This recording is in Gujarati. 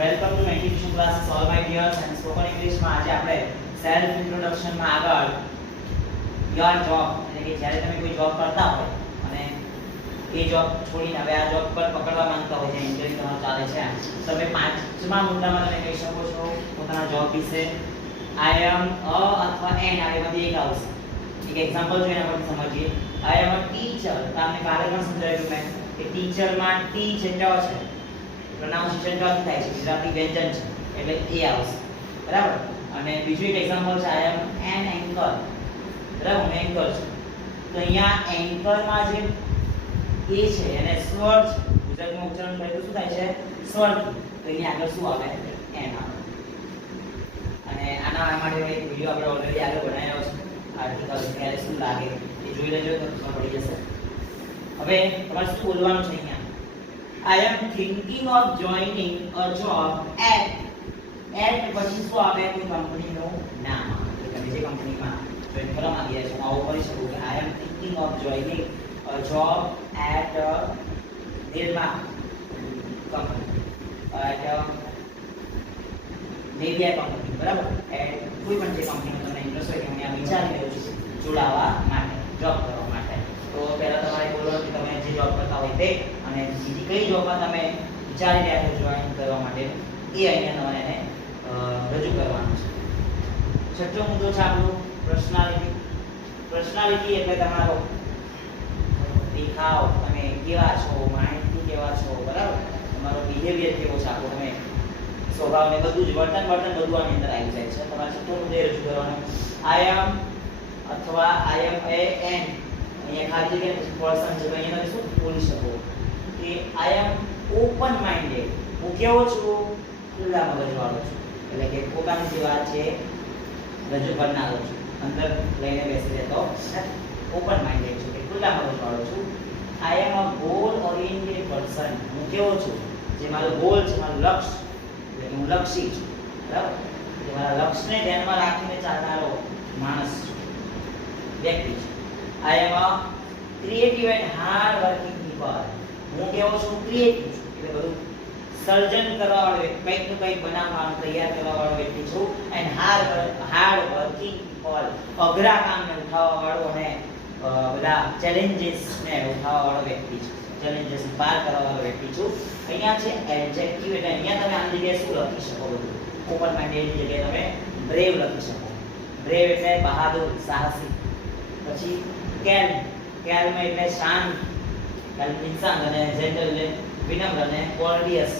welcome to education classes all my dears and spoken English માં આજે આપણે સેલ્ફ ઇન્ટ્રોડક્શન માં આગળ યોર જોબ એટલે કે જ્યારે તમે કોઈ જોબ કરતા હોય અને એ જોબ છોડીને હવે આ જોબ પર પકડવા માંગતા હોય જે ઇન્ટરવ્યુ તમારો ચાલે છે તો તમે પાંચમા મુદ્દામાં તમે કહી શકો છો પોતાના જોબ વિશે આઈ એમ અ અથવા એન આમાંથી એક આવશે એક એક્ઝામ્પલ જોઈએ એના પરથી સમજીએ આઈ એમ અ ટીચર તમને કાલે પણ સમજાવ્યું મેં કે ટીચર માં ટી છે ટ છે પ્રોનાઉન્સિએશન ક્યાંથી થાય છે ગુજરાતી વ્યંજન છે એટલે એ આવશે બરાબર અને બીજું એક એક્ઝામ્પલ છે આઈ એમ એન એન્કર બરાબર હું એન્કર છું તો અહીંયા એન્કરમાં જે એ છે એને સ્વર છે ગુજરાતીમાં ઉચ્ચારણ કરીએ તો શું થાય છે સ્વર તો એની આગળ શું આવે એન આવે અને આના માટે એક વિડિયો આપણે ઓલરેડી આગળ બનાવ્યો છે આર્ટિકલ ત્યારે શું લાગે એ જોઈ લેજો તો ખબર પડી જશે હવે તમારે શું બોલવાનું છે અહીંયા I am thinking of joining a job at પછી શું આવે કોઈ કંપનીનું નામ આવે તમે જે કંપનીમાં જોઈન કરવા માંગી રહ્યા છો આવું કરી શકો કે I am thinking of joining a job at Nirma company at Nivea company બરાબર at કોઈ પણ જે કંપનીમાં તમને ઇન્ટરેસ્ટ હોય કે હું આ વિચારી રહ્યો છું જોડાવા માટે જોબ કરવા માટે તો પહેલા તમારે બોલવાનું કે તમે જે જોબ કરતા હોય તે અને બીજી કઈ જોબમાં તમે વિચારી રહ્યા છો જોઈન કરવા માટે એ અહીંયા તમારે એને રજૂ કરવાનું છે છઠ્ઠો મુદ્દો છે આપણો પર્સનાલિટી એટલે તમારો દેખાવ તમે કેવા છો માહિતી કેવા છો બરાબર તમારો બિહેવિયર કેવો છે આપણો તમે સ્વભાવ ને બધું જ વર્તન બધું આની અંદર આવી જાય છે તમારે છઠ્ઠો મુદ્દો રજૂ કરવાનો આઈ એમ અથવા આઈ એમ એ એન અહીંયા ખાલી જગ્યા પછી પર્સન છે તો અહીંયા તમે શું બોલી શકો કે આઈ એમ ઓપન માઇન્ડેડ હું કેવો છું ખુલ્લા મગજવાળો છું એટલે કે પોતાની જે વાત છે રજૂ કરનારો છું અંદર લઈને બેસી રહેતો ઓપન માઇન્ડેડ છું કે ખુલ્લા મગજવાળો છું I am a goal oriented person હું કેવો છું જે મારો ગોલ છે મારું લક્ષ્ય એટલે હું લક્ષી છું બરાબર જે મારા લક્ષ્યને ધ્યાનમાં રાખીને ચાલનારો માણસ છું વ્યક્તિ છું I am a creative and hard working people હું કેવો છું ક્રિએટિવ છું એટલે બધું સર્જન કરવા વાળો કંઈક નું કંઈક બનાવવાનું તૈયાર કરવા વાળો વ્યક્તિ છું એન્ડ હાર્ડ વર્કિંગ પીપલ અઘરા કામને ઉઠાવવા વાળો અને બધા ચેલેન્જીસ ને ઉઠાવવા વાળો વ્યક્તિ છું ચેલેન્જીસ પાર કરવા વાળો વ્યક્તિ છું અહીંયા છે એડજેક્ટિવ એટલે અહીંયા તમે આની જગ્યાએ શું લખી શકો બધું ઓપન માઇન્ડેડ જગ્યાએ તમે બ્રેવ લખી શકો બ્રેવ એટલે બહાદુર સાહસી પછી કેલ્મ એટલે શાંત નિશાંત અને જેન્ટલ વિનમ્ર અને કોર્ડિયસ